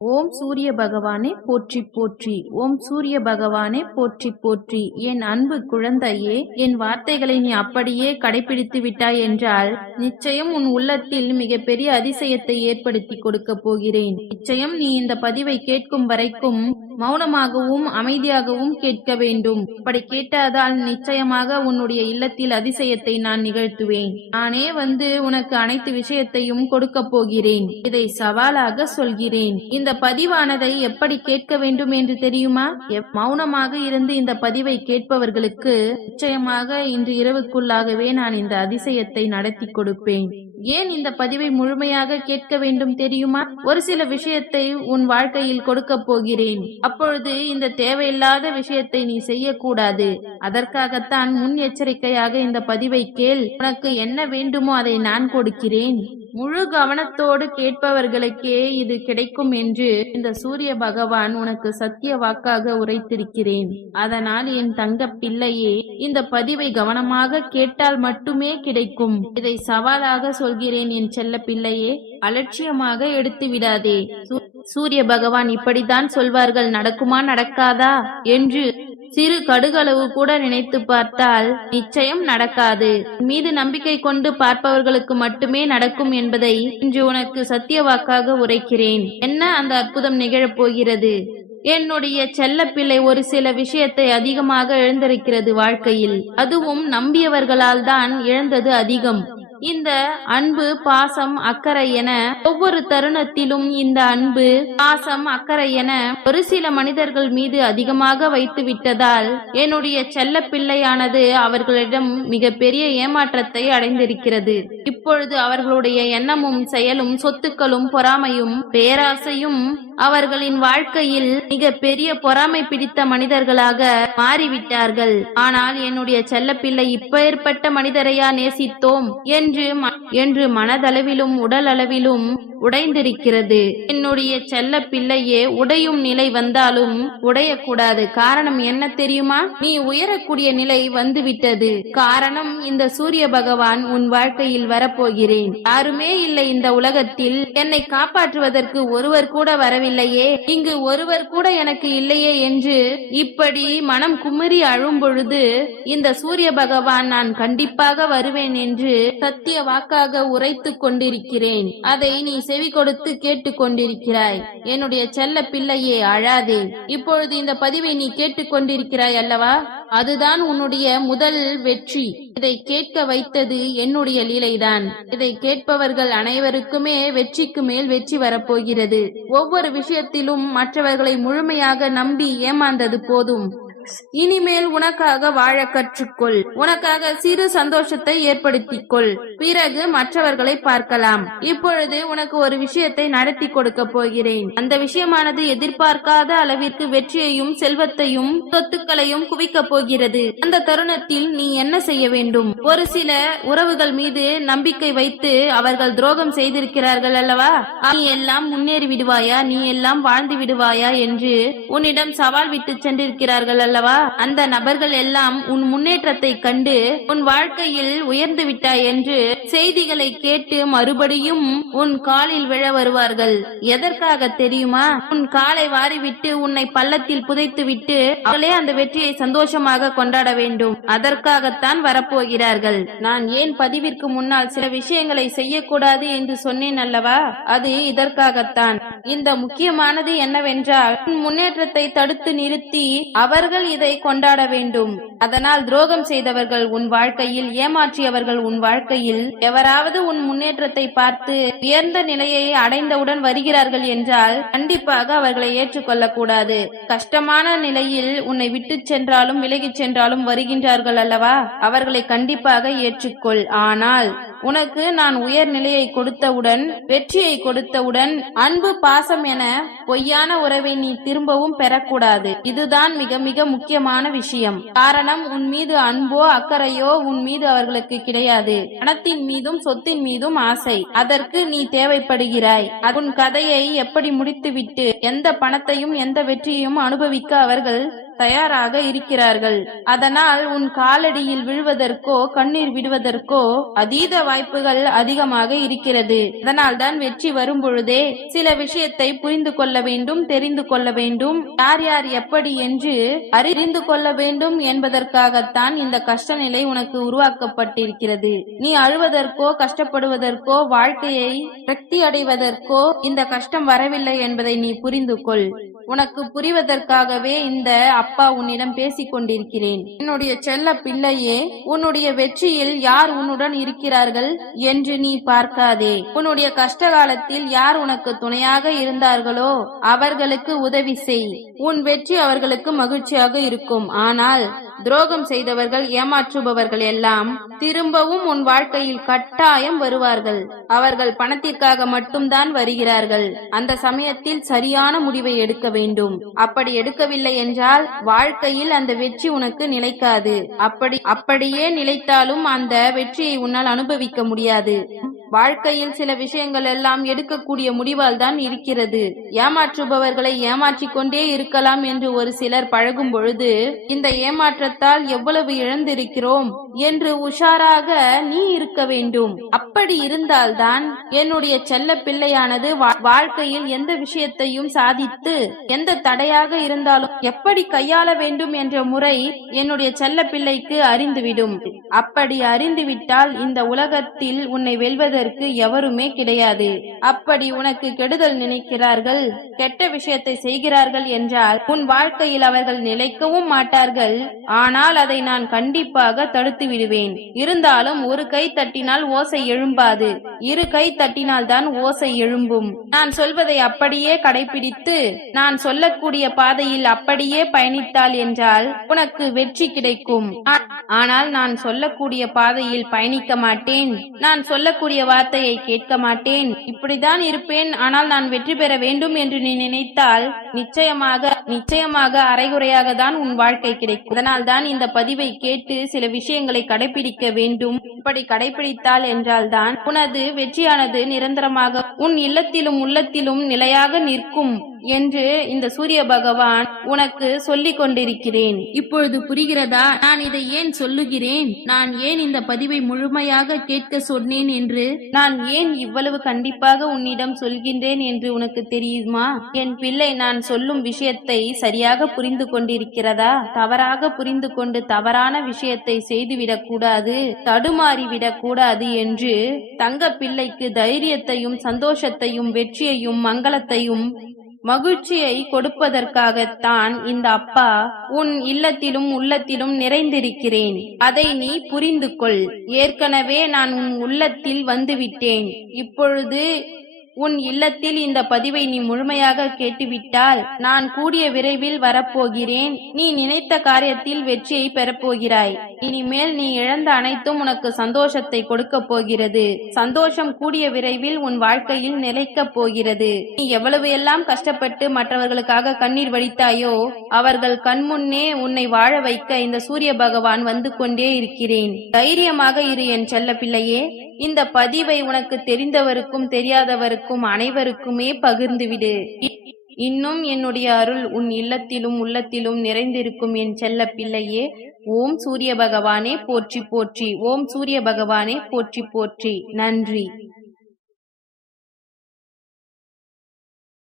ஓம் சூரிய பகவானே போற்றி போற்றி. ஓம் சூரிய பகவானே போற்றி போற்றி. என் அன்பு குழந்தையே என் வார்த்தைகளை நீ அப்படியே கடைபிடித்து விட்டாய் என்றால் நிச்சயம் உன் உள்ளத்தில் மிகப்பெரிய அதிசயத்தை ஏற்படுத்தி கொடுக்க போகிறேன். நிச்சயம் நீ இந்த பதிவை கேட்கும் வரைக்கும் மௌனமாகவும் அமைதியாகவும் கேட்க வேண்டும். அப்படி கேட்டாதால் நிச்சயமாக உன்னுடைய இல்லத்தில் அதிசயத்தை நான் நிகழ்த்துவேன். நானே வந்து உனக்கு அனைத்து விஷயத்தையும் கொடுக்க போகிறேன். இதை சவாலாக சொல்கிறேன். இந்த பதிவானதை எப்படி கேட்க வேண்டும் என்று தெரியுமா? எப்- மௌனமாக இருந்து இந்த பதிவை கேட்பவர்களுக்கு நிச்சயமாக இன்று இரவுக்குள்ளாகவே நான் இந்த அதிசயத்தை நடத்தி கொடுப்பேன். ஏன் இந்த பதிவை முழுமையாக கேட்க வேண்டும் தெரியுமா? ஒரு சில விஷயத்தை உன் வாழ்க்கையில் கொடுக்க போகிறேன். அப்பொழுது இந்த தேவையில்லாத விஷயத்தை நீ செய்யக்கூடாது. அதற்காகத்தான் முன் எச்சரிக்கையாக இந்த பதிவை கேள். உனக்கு என்ன வேண்டுமோ அதை நான் கொடுக்கிறேன். முழு கவனத்தோடு கேட்பவர்களுக்கே இது கிடைக்கும் என்று இந்த சூரிய பகவான் உனக்கு சத்திய வாக்காக உரைத்திருக்கிறேன். அதனால் என் தங்க பிள்ளையே இந்த பதிவை கவனமாக கேட்டால் மட்டுமே கிடைக்கும். இதை சவாலாக சொல்கிறேன் என் செல்ல பிள்ளையே அலட்சியமாக எடுத்து விடாதே. சூ- சூரிய பகவான் இப்படித்தான் சொல்வார்கள் நடக்குமா நடக்காதா? என்று சிறு கடுகளவு கூட நினைத்து பார்த்தால் நிச்சயம் நடக்காது. மீது நம்பிக்கை கொண்டு பார்ப்பவர்களுக்கு மட்டுமே நடக்கும் என்பதை இன்று உனக்கு சத்திய வாக்காக உரைக்கிறேன். என்ன அந்த அற்புதம் நிகழப் போகிறது என்னுடைய செல்லப்பிள்ளை ஒரு சில விஷயத்தை அதிகமாக இழந்திருக்கிறது வாழ்க்கையில். அதுவும் நம்பியவர்களால் தான் இழந்தது அதிகம். இந்த அன்பு பாசம் அக்கறை என ஒவ்வொரு தருணத்திலும் இந்த அன்பு பாசம் அக்கறை என ஒரு சில மனிதர்கள் மீது அதிகமாக வைத்து விட்டதால் என்னுடைய செல்ல பிள்ளையானது அவர்களிடம் மிகப்பெரிய ஏமாற்றத்தை அடைந்திருக்கிறது. இப்பொழுது அவர்களுடைய எண்ணமும் செயலும் சொத்துக்களும் பொறாமையும் பேராசையும் அவர்களின் வாழ்க்கையில் மிக பெரிய பொறாமை பிடித்த மனிதர்களாக மாறிவிட்டார்கள். ஆனால் என்னுடைய செல்லப்பிள்ளை இப்பேற்பட்ட மனிதரையா நேசித்தோம்? என்று என்று மனதளவிலும் உடல் அளவிலும் உடைந்திருக்கிறது. என்னுடைய செல்ல பிள்ளையே உடையும் நிலை வந்தாலும் உடையக்கூடாது. காரணம் என்ன தெரியுமா? நீ உயரக்கூடிய நிலை வந்துவிட்டது. காரணம் இந்த சூரிய பகவான் உன் வாழ்க்கையில் வர வரப்போகிறேன். யாருமே இல்லை இந்த உலகத்தில். என்னை காப்பாற்றுவதற்கு ஒருவர் கூட வரவில்லையே. இங்கு ஒருவர் கூட எனக்கு இல்லையே என்று இப்படி மனம் குமரி அழும் பொழுது இந்த சூரிய பகவான் நான் கண்டிப்பாக வருவேன் என்று சத்திய வாக்காக உரைத்துக் கொண்டிருக்கிறேன். அதை நீ செவி கொடுத்து கேட்டுக் கொண்டிருக்கிறாய். என்னுடைய செல்ல பிள்ளையே அழாதே. இப்பொழுது இந்த பதிவை நீ கேட்டுக் கொண்டிருக்கிறாய் அல்லவா? அதுதான் உன்னுடைய முதல் வெற்றி. இதை கேட்க வைத்தது என்னுடைய லீலைதான். இதை கேட்பவர்கள் அனைவருக்குமே வெற்றிக்கு மேல் வெற்றி வரப்போகிறது. ஒவ்வொரு விஷயத்திலும் மற்றவர்களை முழுமையாக நம்பி ஏமாந்தது போதும். இனிமேல் உனக்காக வாழ கற்றுக்கொள். உனக்காக சிறு சந்தோஷத்தை ஏற்படுத்திக் கொள் பிறகு மற்றவர்களை பார்க்கலாம். இப்பொழுது உனக்கு ஒரு விஷயத்தை நடத்தி கொடுக்க போகிறேன். அந்த விஷயமானது எதிர்பார்க்காத அளவிற்கு வெற்றியையும் செல்வத்தையும் சொத்துக்களையும் குவிக்க போகிறது. அந்த தருணத்தில் நீ என்ன செய்ய வேண்டும்? ஒரு சில உறவுகள் மீது நம்பிக்கை வைத்து அவர்கள் துரோகம் செய்திருக்கிறார்கள் அல்லவா? நீ எல்லாம் முன்னேறி விடுவாயா? நீ எல்லாம் வாழ்ந்து விடுவாயா? என்று உன்னிடம் சவால் விட்டு சென்றிருக்கிறார்கள் அல்லவா? அல்லவா அந்த நபர்கள் எல்லாம் உன் முன்னேற்றத்தை கண்டு உன் வாழ்க்கையில் உயர்ந்து விட்டாய் என்று செய்திகளை கேட்டு மறுபடியும் உன் காலில் விழ வருவார்கள். எதற்காக தெரியுமா? உன் காலை வாரிவிட்டு உன்னை பள்ளத்தில் புதைத்துவிட்டு அவளே அந்த வெற்றியை சந்தோஷமாக கொண்டாட வேண்டும். அதற்காகத்தான் வரப்போகிறார்கள். நான் ஏன் பதிவிற்கு முன்னால் சில விஷயங்களை செய்யக்கூடாது என்று சொன்னேன் அல்லவா? அது இதற்காகத்தான். இந்த முக்கியமானது என்னவென்றால் உன் முன்னேற்றத்தை தடுத்து நிறுத்தி அவர்கள் இதை கொண்டாட வேண்டும். அதனால் துரோகம் செய்தவர்கள் உன் வாழ்க்கையில் ஏமாற்றியவர்கள் உன் வாழ்க்கையில் எவராவது உன் முன்னேற்றத்தை பார்த்து உயர்ந்த நிலையை அடைந்தவுடன் வருகிறார்கள் என்றால் கண்டிப்பாக அவர்களை ஏற்றுக்கொள்ள கூடாது கஷ்டமான நிலையில் உன்னை விட்டுச் சென்றாலும் விலகிச் சென்றாலும் வருகின்றார்கள் அல்லவா? அவர்களை கண்டிப்பாக ஏற்றுக்கொள். ஆனால் உனக்கு நான் உயர் நிலையை கொடுத்தவுடன் வெற்றியை கொடுத்தவுடன் அன்பு பாசம் என பொய்யான உறவை நீ திரும்பவும் பெறக்கூடாது. இதுதான் மிக மிக முக்கியமான விஷயம். காரணம் உன் மீது அன்போ அக்கறையோ உன் மீது அவர்களுக்கு கிடையாது. பணத்தின் மீதும் சொத்தின் மீதும் ஆசை. அதற்கு நீ தேவைப்படுகிறாய். உன் கதையை எப்படி முடித்துவிட்டு எந்த பணத்தையும் எந்த வெற்றியையும் அனுபவிக்க அவர்கள் தயாராக இருக்கிறார்கள். அதனால் உன் காலடியில் விழுவதற்கோ கண்ணீர் விடுவதற்கோ அதீத வாய்ப்புகள் அதிகமாக இருக்கிறது. அதனால் தான் வெற்றி வரும் பொழுதே சில விஷயத்தை புரிந்து கொள்ள வேண்டும் தெரிந்து கொள்ள வேண்டும். யார் யார் எப்படி என்று அறிந்து கொள்ள வேண்டும் என்பதற்காகத்தான் இந்த கஷ்ட நிலை உனக்கு உருவாக்கப்பட்டிருக்கிறது. நீ அழுவதற்கோ கஷ்டப்படுவதற்கோ வாழ்க்கையை சக்தி அடைவதற்கோ இந்த கஷ்டம் வரவில்லை என்பதை நீ புரிந்து கொள். உனக்கு புரிவதற்காகவே இந்த அப்பா உன்னிடம் பேசிக் கொண்டிருக்கிறேன். என்னுடைய செல்ல பிள்ளையே உன்னுடைய வெற்றியில் யார் உன்னுடன் இருக்கிறார்கள் என்று நீ பார்க்காதே. உன்னுடைய கஷ்ட காலத்தில் யார் உனக்கு துணையாக இருந்தார்களோ அவர்களுக்கு உதவி செய். உன் வெற்றி அவர்களுக்கு மகிழ்ச்சியாக இருக்கும். ஆனால் துரோகம் செய்தவர்கள் ஏமாற்றுபவர்கள் எல்லாம் திரும்பவும் உன் வாழ்க்கையில் கட்டாயம் வருவார்கள். அவர்கள் பணத்திற்காக மட்டும்தான் வருகிறார்கள். அந்த சமயத்தில் சரியான முடிவை எடுக்க வேண்டும். அப்படி எடுக்கவில்லை என்றால் வாழ்க்கையில் அந்த வெற்றி உனக்கு நிலைக்காது. அப்படி அப்படியே நிலைத்தாலும் அந்த வெற்றியை உன்னால் அனுபவிக்க முடியாது. வாழ்க்கையில் சில விஷயங்கள் எல்லாம் எடுக்கக்கூடிய முடிவால் தான் இருக்கிறது. ஏமாற்றுபவர்களை ஏமாற்றிக் கொண்டே இருக்கலாம் என்று ஒரு சிலர் பழகும் பொழுது இந்த ஏமாற்றத்தால் எவ்வளவு இழந்திருக்கிறோம் என்று உஷாராக நீ இருக்க வேண்டும். அப்படி இருந்தால்தான் என்னுடைய செல்ல பிள்ளையானது வா- வாழ்க்கையில் எந்த விஷயத்தையும் சாதித்து எந்த தடையாக இருந்தாலும் எப்படி கையாள வேண்டும் என்ற முறை என்னுடைய செல்ல பிள்ளைக்கு அறிந்துவிடும். அப்படி அறிந்துவிட்டால் இந்த உலகத்தில் உன்னை வெல்வதற்கு எவருமே கிடையாது. அப்படி உனக்கு கெடுதல் நினைக்கிறார்கள் கெட்ட விஷயத்தை செய்கிறார்கள் என்றால் உன் வாழ்க்கையில் அவர்கள் நிலைக்கவும் மாட்டார்கள். ஆனால் அதை நான் கண்டிப்பாக தடுத்து விடுவேன் இருந்தாலும் ஒரு கை தட்டினால் ஓசை எழும்பாது. இரு கை தட்டினால் தான் ஓசை எழும்பும். நான் சொல்வதை அப்படியே கடைபிடித்து நான் சொல்லக்கூடிய பாதையில் அப்படியே பயணித்தால் என்றால் உனக்கு வெற்றி கிடைக்கும். ஆனால் நான் சொல்லக்கூடிய பாதையில் பயணிக்க மாட்டேன். நான் சொல்லக்கூடிய வார்த்தையை கேட்க மாட்டேன். இப்படிதான் இருப்பேன். ஆனால் நான் வெற்றி பெற வேண்டும் என்று நீ நினைத்தால் நிச்சயமாக நிச்சயமாக அரைகுறையாக தான் உன் வாழ்க்கை கிடைக்கும். அதனால் தான் இந்த பதிவை கேட்டு சில விஷயங்களை கடைபிடிக்க வேண்டும். இப்படி கடைபிடித்தால் என்றால்தான் உனது வெற்றியானது நிரந்தரமாக உன் இல்லத்திலும் உள்ளத்திலும் நிலையாக நிற்கும். என்று இந்த சூரிய பகவான் உனக்கு சொல்லிக் கொண்டிருக்கிறேன். இப்பொழுது புரிகிறதா? நான் இதை ஏன் சொல்லுகிறேன்? நான் ஏன் இந்த பதிவை முழுமையாக கேட்க சொன்னேன் என்று? நான் ஏன் இவ்வளவு கண்டிப்பாக உன்னிடம் சொல்கின்றேன் என்று உனக்கு தெரியுமா? என் பிள்ளை நான் சொல்லும் விஷயத்தை சரியாக புரிந்து கொண்டிருக்கிறதா? தவறாக புரிந்து கொண்டு தவறான விஷயத்தை செய்துவிடக் கூடாது தடுமாறிவிடக் கூடாது என்று தங்க பிள்ளைக்கு தைரியத்தையும் சந்தோஷத்தையும் வெற்றியையும் மங்களத்தையும் மகிழ்ச்சியை கொடுப்பதற்காகத்தான் இந்த அப்பா உன் இல்லத்திலும் உள்ளத்திலும் நிறைந்திருக்கிறேன். அதை நீ புரிந்து கொள் ஏற்கனவே நான் உன் உள்ளத்தில் வந்துவிட்டேன். இப்பொழுது உன் இல்லத்தில் இந்த பதிவை நீ முழுமையாக கேட்டுவிட்டால் நான் கூடிய விரைவில் வரப்போகிறேன். நீ நினைத்த காரியத்தில் வெற்றியை பெறப்போகிறாய். இனிமேல் நீ இழந்த அனைத்தும் உனக்கு சந்தோஷத்தை கொடுக்க போகிறது. சந்தோஷம் கூடிய விரைவில் உன் வாழ்க்கையில் நிலைக்கப் போகிறது. நீ எவ்வளவு எல்லாம் கஷ்டப்பட்டு மற்றவர்களுக்காக கண்ணீர் வடித்தாயோ அவர்கள் கண்முன்னே உன்னை வாழ வைக்க இந்த சூரிய பகவான் வந்து கொண்டே இருக்கிறேன். தைரியமாக இரு என் செல்ல பிள்ளையே இந்த பதிவை உனக்கு தெரிந்தவருக்கும் தெரியாதவருக்கும் அனைவருக்குமே பகிர்ந்துவிடு. இன்னும் என்னுடைய அருள் உன் இல்லத்திலும் உள்ளத்திலும் நிறைந்திருக்கும் என் செல்ல பிள்ளையே ஓம் சூரிய பகவானே போற்றி போற்றி ஓம் சூரிய பகவானே போற்றி போற்றி. நன்றி.